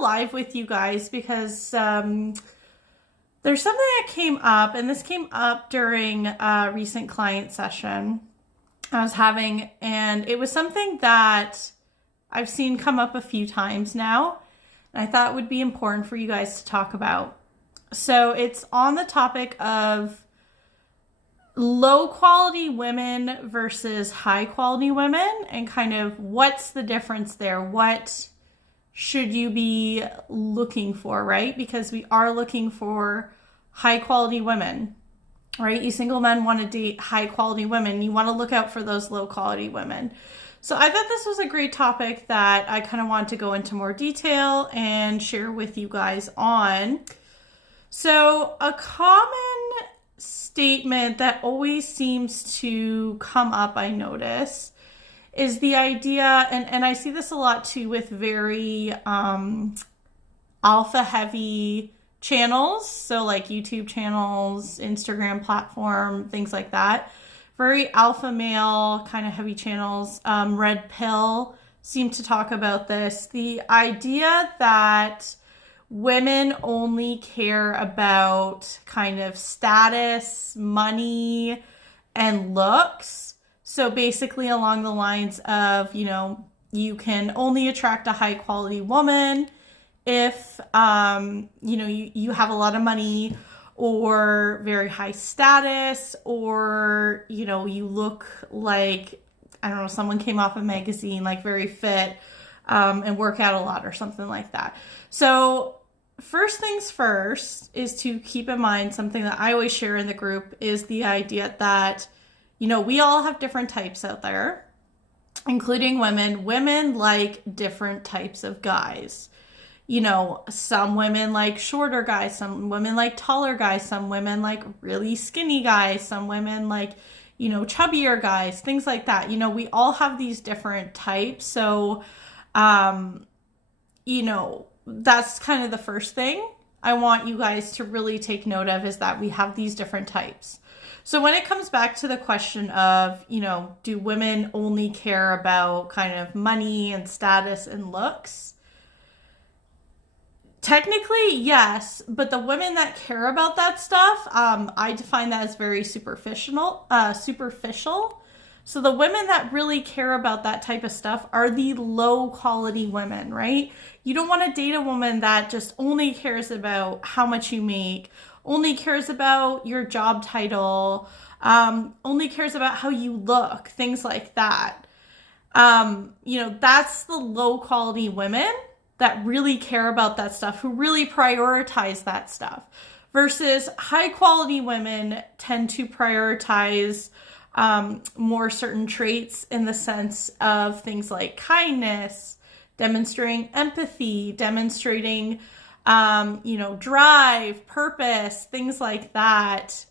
live with you guys because there's something that came up, and this came up during a recent client session I was having, and it was something that I've seen come up a few times now, and I thought it would be important for you guys to talk about. So it's on the topic of low quality women versus high quality women, and kind of what's the difference there? What should you be looking for, right? Because we are looking for high quality women, right? You single men want to date high quality women. You want to look out for those low quality women. So I thought this was a great topic that I kind of wanted to go into more detail and share with you guys on. So a common statement that always seems to come up, I notice, is the idea, and I see this a lot too with very alpha heavy channels, so like YouTube channels, Instagram platform, things like that. Very alpha male kind of heavy channels. Red Pill seem to talk about this. The idea that women only care about kind of status, money, and looks. So basically along the lines of, you know, you can only attract a high quality woman if, you know, you have a lot of money or very high status, or, you know, you look like, I don't know, someone came off a magazine, like very fit, and work out a lot or something like that. So first things first is to keep in mind something that I always share in the group is the idea that, you know, we all have different types out there, including women. Women like different types of guys. You know, some women like shorter guys, some women like taller guys, some women like really skinny guys, some women like, you know, chubbier guys, things like that. You know, we all have these different types. So, you know, that's kind of the first thing I want you guys to really take note of, is that we have these different types. So when it comes back to the question of, you know, do women only care about kind of money and status and looks? Technically, yes, but the women that care about that stuff, I define that as very superficial. So the women that really care about that type of stuff are the low quality women, right? You don't want to date a woman that just only cares about how much you make, only cares about your job title, only cares about how you look, things like that. You know, that's the low quality women that really care about that stuff, who really prioritize that stuff. Versus high quality women tend to prioritize more certain traits in the sense of things like kindness, demonstrating empathy, demonstrating you know, drive, purpose, things like that,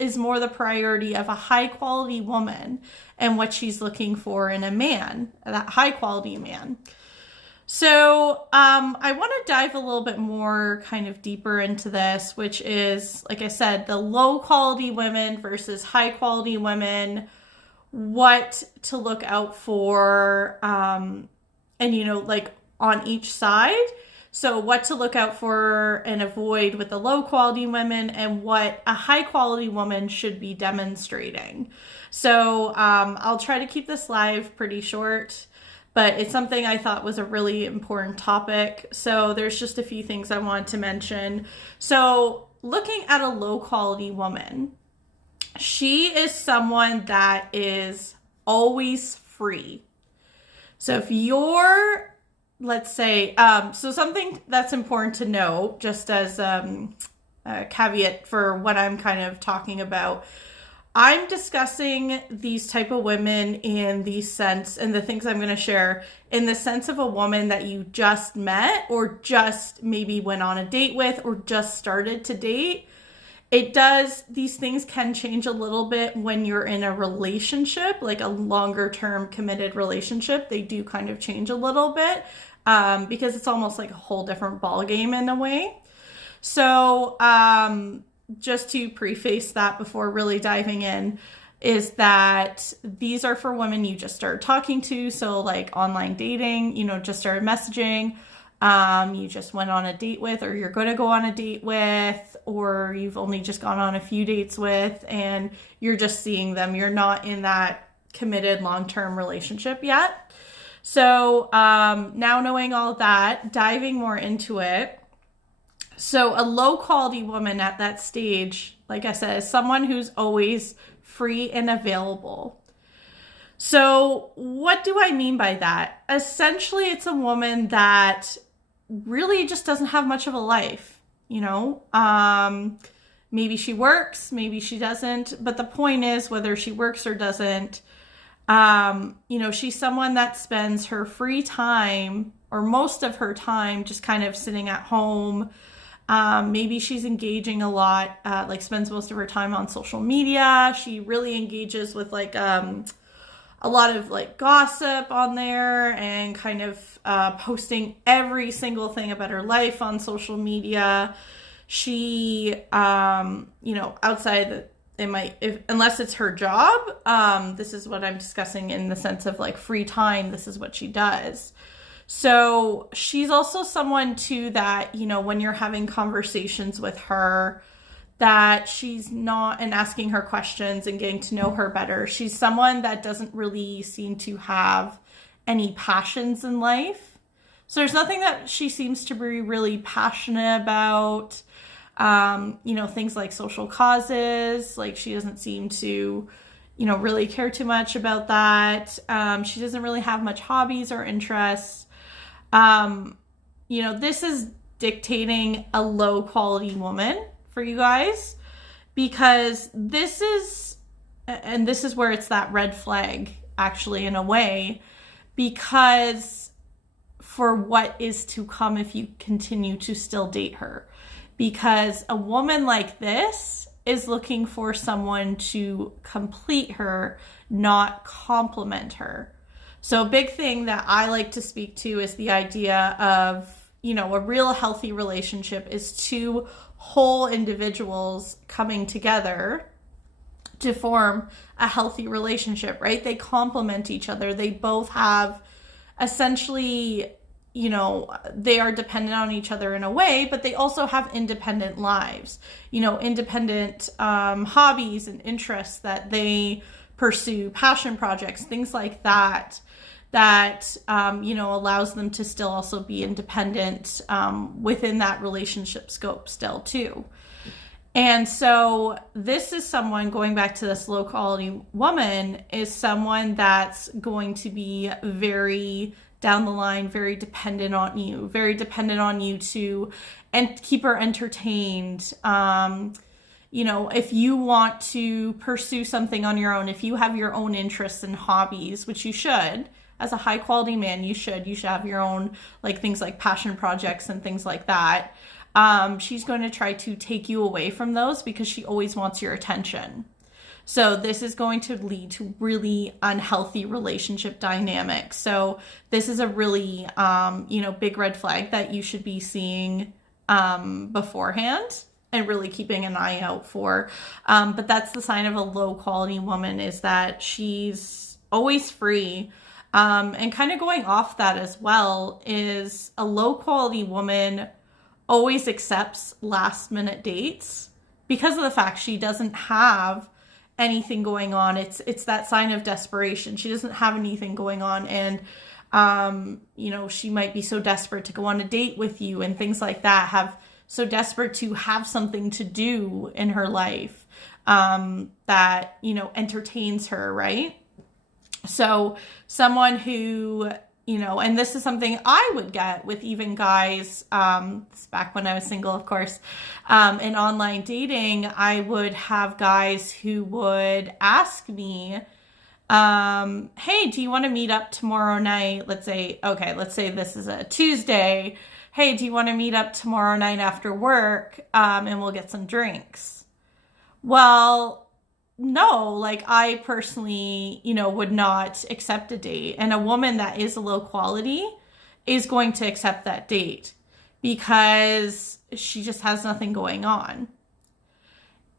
is more the priority of a high quality woman and what she's looking for in a man, that high quality man. So I want to dive a little bit more kind of deeper into this, which is, like I said, the low quality women versus high quality women, what to look out for, and, you know, like on each side. So what to look out for and avoid with the low quality women, and what a high quality woman should be demonstrating. So I'll try to keep this live pretty short, but it's something I thought was a really important topic. So there's just a few things I wanted to mention. So looking at a low quality woman, she is someone that is always free. So if you're, let's say, so something that's important to know, just as a caveat for what I'm kind of talking about, I'm discussing these type of women in the sense, and the things I'm going to share, in the sense of a woman that you just met, or just maybe went on a date with, or just started to date. These things can change a little bit when you're in a relationship, like a longer term committed relationship. They do kind of change a little bit, because it's almost like a whole different ball game in a way. So, just to preface that before really diving in, is that these are for women you just started talking to. So like online dating, you know, just started messaging. you just went on a date with, or you're going to go on a date with, or you've only just gone on a few dates with, and you're just seeing them. You're not in that committed long-term relationship yet. So now knowing all that, diving more into it. So a low quality woman at that stage, like I said, is someone who's always free and available. So what do I mean by that? Essentially, it's a woman that really just doesn't have much of a life, you know? Maybe she works, maybe she doesn't, but the point is, whether she works or doesn't, you know, she's someone that spends her free time, or most of her time, just kind of sitting at home. Maybe she's engaging a lot, like spends most of her time on social media. She really engages with like a lot of like gossip on there, and kind of posting every single thing about her life on social media. She, you know, outside unless it's her job, this is what I'm discussing in the sense of like free time. This is what she does. So she's also someone too that, you know, when you're having conversations with her, that she's not, and asking her questions and getting to know her better, she's someone that doesn't really seem to have any passions in life. So there's nothing that she seems to be really passionate about. You know, things like social causes, like she doesn't seem to, you know, really care too much about that. She doesn't really have much hobbies or interests. You know, this is dictating a low quality woman for you guys, because this is where it's that red flag, actually, in a way, because for what is to come if you continue to still date her. Because a woman like this is looking for someone to complete her, not complement her. So a big thing that I like to speak to is the idea of, you know, a real healthy relationship is two whole individuals coming together to form a healthy relationship, right? They complement each other. They both have essentially, you know, they are dependent on each other in a way, but they also have independent lives, you know, independent hobbies and interests that they pursue, passion projects, things like that, you know, allows them to still also be independent within that relationship scope still too. And so this is someone, going back to this low quality woman, is someone that's going to be very down the line, very dependent on you to and keep her entertained. You know, if you want to pursue something on your own, if you have your own interests and hobbies, which you should, as a high quality man, you should have your own, like, things like passion projects and things like that. She's going to try to take you away from those because she always wants your attention. So this is going to lead to really unhealthy relationship dynamics. So this is a really, you know, big red flag that you should be seeing beforehand and really keeping an eye out for. But that's the sign of a low quality woman, is that she's always free. And kind of going off that as well, is a low quality woman always accepts last minute dates because of the fact she doesn't have anything going on. It's that sign of desperation. She doesn't have anything going on, and you know, she might be so desperate to go on a date with you and things like that, so desperate to have something to do in her life that, you know, entertains her, right? So someone who, you know, and this is something I would get with even guys, this back when I was single, of course, in online dating, I would have guys who would ask me, hey, do you want to meet up tomorrow night? Let's say this is a Tuesday. Hey, do you want to meet up tomorrow night after work? And we'll get some drinks. Well, no, like, I personally, you know, would not accept a date. And a woman that is low quality is going to accept that date because she just has nothing going on.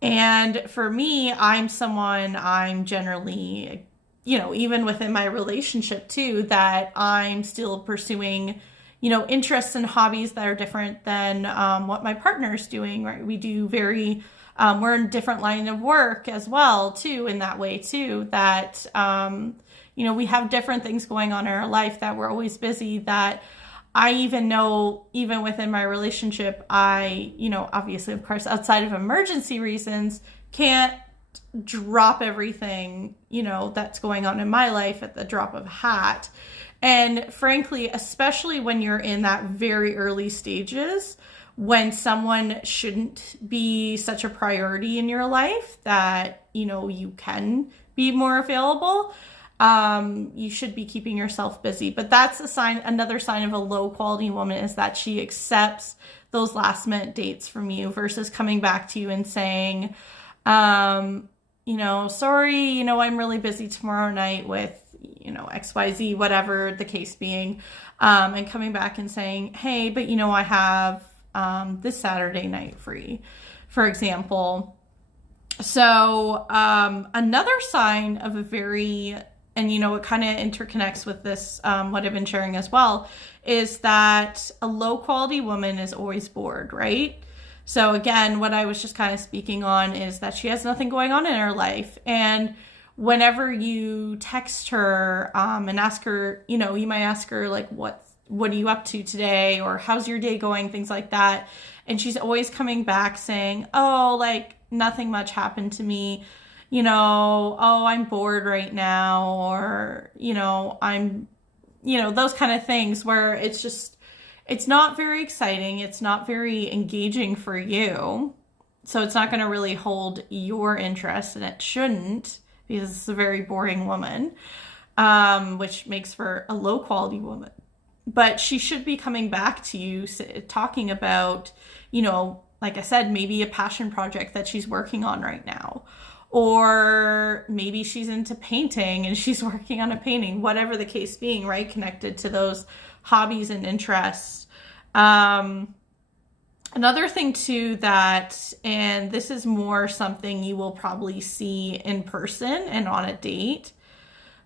And for me, I'm generally, you know, even within my relationship too, that I'm still pursuing, interests and hobbies that are different than what my partner's doing, right? We do we're in different line of work as well, too, in that way, too, that, we have different things going on in our life, that we're always busy, that I even know, even within my relationship, I, obviously, of course, outside of emergency reasons, can't drop everything, that's going on in my life at the drop of a hat. And frankly, especially when you're in that very early stages, when someone shouldn't be such a priority in your life, that, you can be more available, you should be keeping yourself busy. But that's another sign of a low quality woman, is that she accepts those last minute dates from you versus coming back to you and saying, sorry, I'm really busy tomorrow night with, XYZ, whatever the case being, and coming back and saying, hey, but I have this Saturday night free, for example. So another sign of a very, and it kind of interconnects with this, what I've been sharing as well, is that a low quality woman is always bored, right? So again, what I was just kind of speaking on is that she has nothing going on in her life. And whenever you text her and ask her, you might ask her, like, what are you up to today? Or how's your day going? Things like that. And she's always coming back saying, oh, like, nothing much happened to me. Oh, I'm bored right now. Or, I'm, those kind of things where it's not very exciting. It's not very engaging for you. So it's not going to really hold your interest, and it shouldn't, because it's a very boring woman, which makes for a low quality woman. But she should be coming back to you, talking about, like I said, maybe a passion project that she's working on right now. Or maybe she's into painting and she's working on a painting, whatever the case being, right? Connected to those hobbies and interests. Another thing too that, and this is more something you will probably see in person and on a date,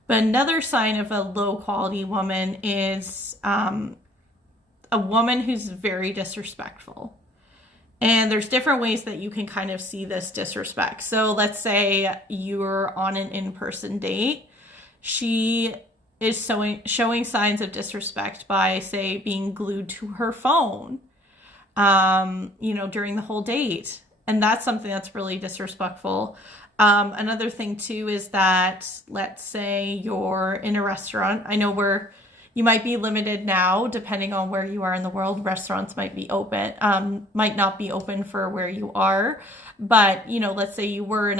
but another sign of a low quality woman is a woman who's very disrespectful. And there's different ways that you can kind of see this disrespect. So let's say you're on an in-person date. She is showing signs of disrespect by, say, being glued to her phone, during the whole date. And that's something that's really disrespectful. Another thing too is that, let's say you're in a restaurant. I know you might be limited now, depending on where you are in the world. Restaurants might be open, might not be open for where you are. But, let's say you were in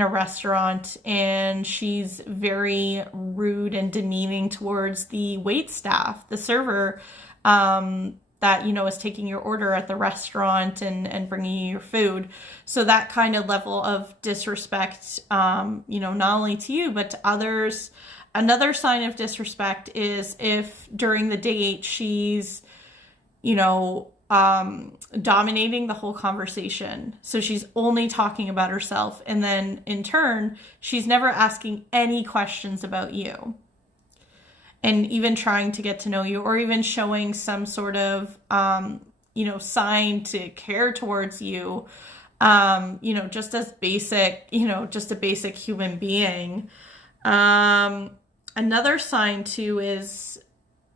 a restaurant and she's very rude and demeaning towards the wait staff, the server, that, is taking your order at the restaurant and bringing you your food. So that kind of level of disrespect, not only to you, but to others. Another sign of disrespect is if during the date she's, dominating the whole conversation. So she's only talking about herself. And then in turn, she's never asking any questions about you. And even trying to get to know you, or even showing some sort of, sign to care towards you, just as basic, just a basic human being. Another sign too is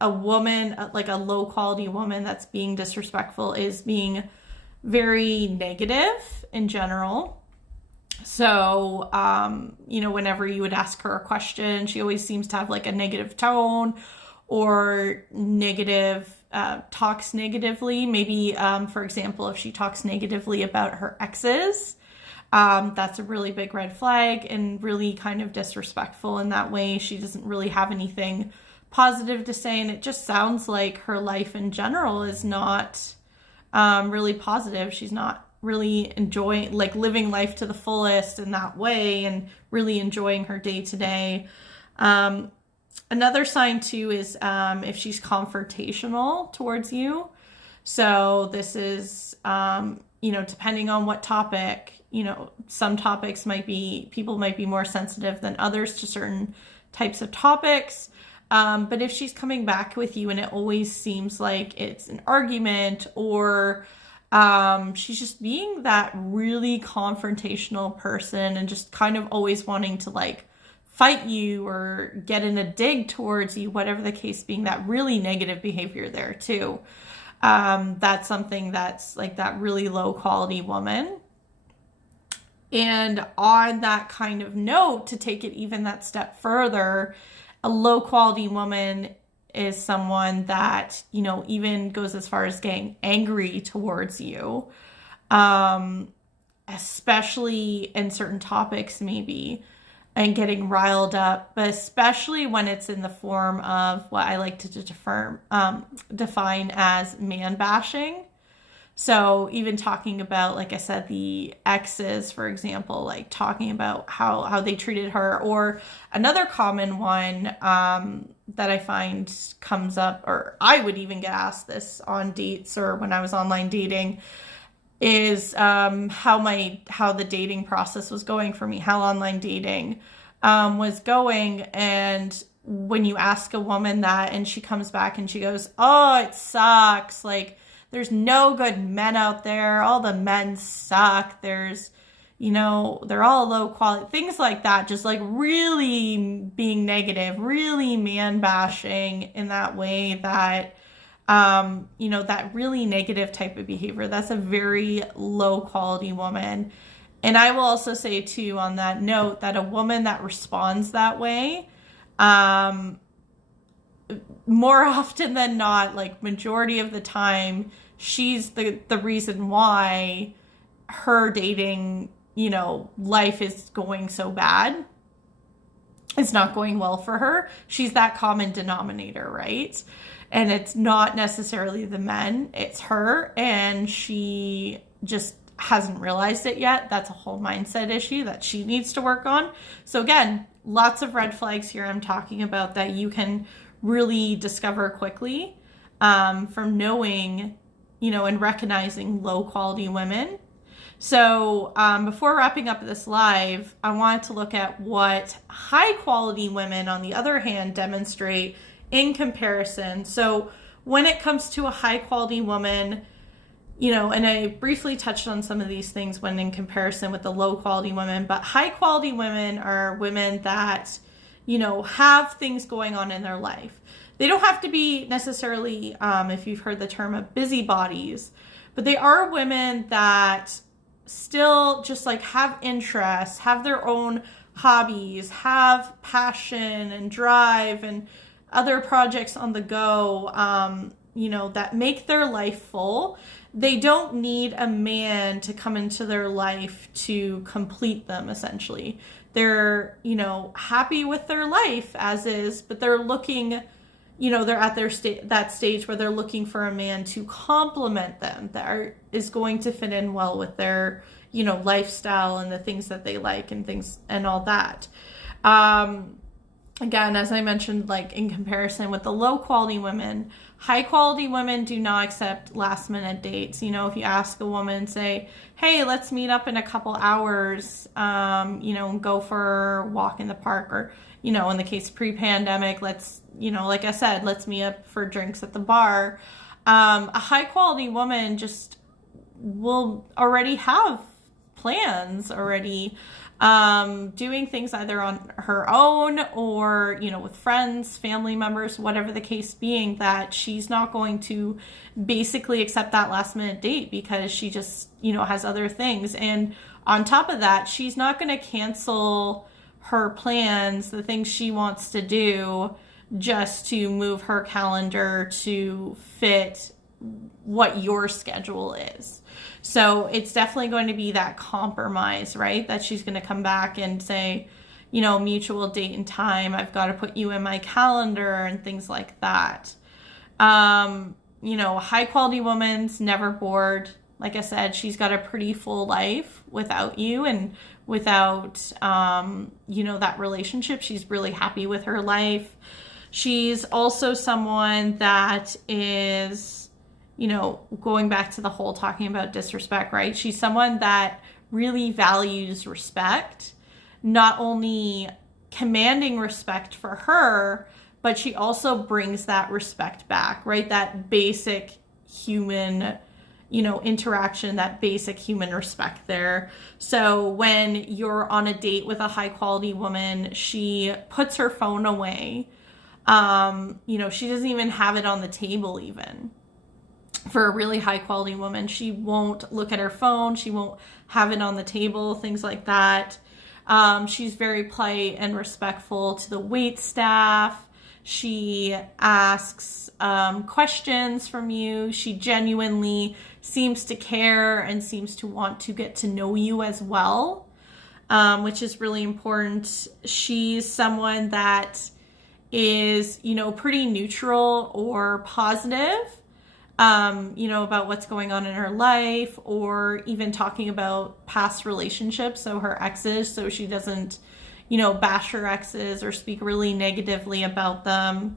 a woman, like a low quality woman that's being disrespectful, is being very negative in general. So, whenever you would ask her a question, she always seems to have like a negative tone, or talks negatively. Maybe, for example, if she talks negatively about her exes, that's a really big red flag and really kind of disrespectful in that way. She doesn't really have anything positive to say, and it just sounds like her life in general is not really positive. She's not really enjoying, like, living life to the fullest in that way and really enjoying her day to day. Another sign too is if she's confrontational towards you. So this is, depending on what topic, some topics people might be more sensitive than others to certain types of topics. But if she's coming back with you and it always seems like it's an argument, or she's just being that really confrontational person and just kind of always wanting to like fight you or get in a dig towards you, whatever the case being, that really negative behavior there too. That's something that's like that really low quality woman. And on that kind of note, to take it even that step further, a low quality woman is someone that, you know, even goes as far as getting angry towards you, especially in certain topics maybe, and getting riled up, but especially when it's in the form of what I like to define as man bashing. So even talking about, like I said, the exes, for example, like talking about how they treated her, or another common one that I find comes up, or I would even get asked this on dates or when I was online dating, is how the dating process was going for me, how online dating was going. And when you ask a woman that and she comes back and she goes, oh, it sucks, like, there's no good men out there. All the men suck. There's, you know, they're all low quality. Things like that. Just like really being negative, really man bashing in that way that, you know, that really negative type of behavior. That's a very low quality woman. And I will also say too, on that note, that a woman that responds that way, more often than not, like majority of the time, she's the reason why her dating, you know, life is going so bad. It's not going well for her. She's that common denominator, right? And it's not necessarily the men, it's her, and she just hasn't realized it yet. That's a whole mindset issue that she needs to work on. So again, lots of red flags here I'm talking about that you can really discover quickly from knowing, you know, and recognizing low quality women. So before wrapping up this live, I wanted to look at what high quality women, on the other hand, demonstrate in comparison. So when it comes to a high quality woman, you know, and I briefly touched on some of these things when in comparison with the low quality women, but high quality women are women that, you know, have things going on in their life. They don't have to be necessarily, if you've heard the term of busybodies, but they are women that still just like have interests, have their own hobbies, have passion and drive and other projects on the go, you know, that make their life full. They don't need a man to come into their life to complete them, essentially. They're, you know, happy with their life as is, but they're looking, you know, they're at their that stage where they're looking for a man to complement them, that is going to fit in well with their, you know, lifestyle and the things that they like and things and all that. Again, as I mentioned, like in comparison with the low quality women, high quality women do not accept last minute dates. You know, if you ask a woman, say, hey, let's meet up in a couple hours, you know, and go for a walk in the park, or, you know, in the case of pre-pandemic, let's, you know, like I said, let's meet up for drinks at the bar. A high quality woman just will already have plans already, doing things either on her own or, you know, with friends, family members, whatever the case being, that she's not going to basically accept that last minute date because she just, you know, has other things. And on top of that, she's not going to cancel her plans, the things she wants to do, just to move her calendar to fit what your schedule is. So it's definitely going to be that compromise, right? That she's going to come back and say, you know, mutual date and time, I've got to put you in my calendar and things like that. You know, a high quality woman's never bored. Like I said, she's got a pretty full life without you and without, you know, that relationship. She's really happy with her life. She's also someone that is, you know, going back to the whole talking about disrespect, right? She's someone that really values respect, not only commanding respect for her, but she also brings that respect back, right? That basic human, interaction, that basic human respect there. So when you're on a date with a high quality woman, she puts her phone away. She doesn't even have it on the table even. For a really high quality woman, she won't look at her phone. She won't have it on the table, things like that. She's very polite and respectful to the wait staff. She asks questions from you. She genuinely seems to care and seems to want to get to know you as well, which is really important. She's someone that is, pretty neutral or positive, about what's going on in her life, or even talking about past relationships, so her exes, so she doesn't, bash her exes or speak really negatively about them.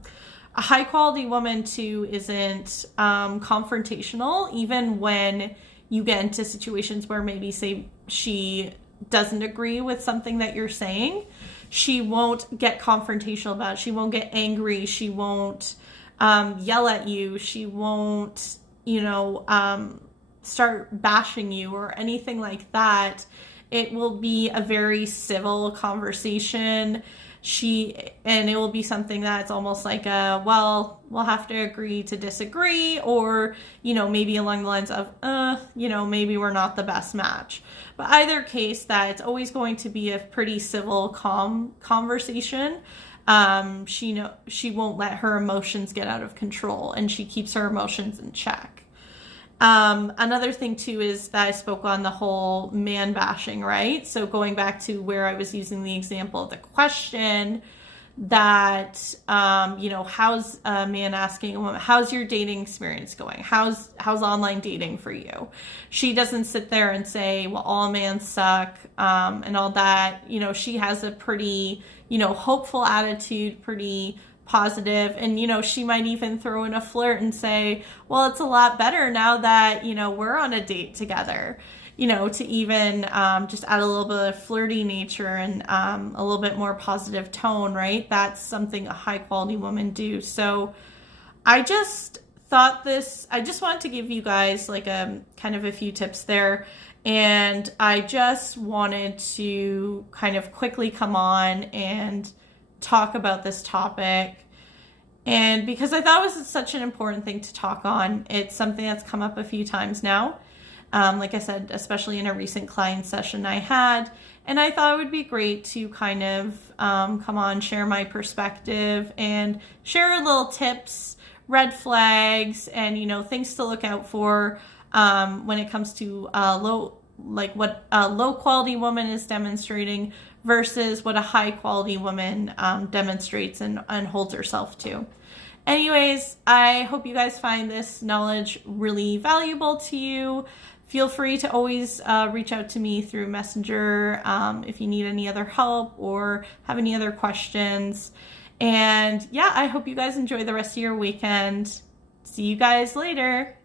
A high quality woman too isn't confrontational, even when you get into situations where maybe say she doesn't agree with something that you're saying. She won't get confrontational about it. She won't get angry. She won't yell at you. She won't, start bashing you or anything like that. It will be a very civil conversation. And it will be something that's almost like we'll have to agree to disagree, or, maybe along the lines of, maybe we're not the best match. But either case, that it's always going to be a pretty civil, calm conversation. She won't let her emotions get out of control, and she keeps her emotions in check. Another thing too is that I spoke on the whole man bashing, right? So going back to where I was using the example of the question that, how's a man asking a woman, how's your dating experience going? How's online dating for you? She doesn't sit there and say, well, all men suck, and all that. She has a pretty, hopeful attitude, pretty positive, and she might even throw in a flirt and say, well, it's a lot better now that we're on a date together, to even just add a little bit of flirty nature and a little bit more positive tone, right? That's something a high quality woman do. So I just wanted to give you guys like a kind of a few tips there, and I just wanted to kind of quickly come on and talk about this topic. And because I thought it was such an important thing to talk on, it's something that's come up a few times now. Like I said, especially in a recent client session I had, and I thought it would be great to kind of come on, share my perspective, and share little tips, red flags, and things to look out for when it comes to what a low quality woman is demonstrating versus what a high quality woman demonstrates and holds herself to. Anyways, I hope you guys find this knowledge really valuable to you. Feel free to always reach out to me through Messenger if you need any other help or have any other questions. And yeah, I hope you guys enjoy the rest of your weekend. See you guys later.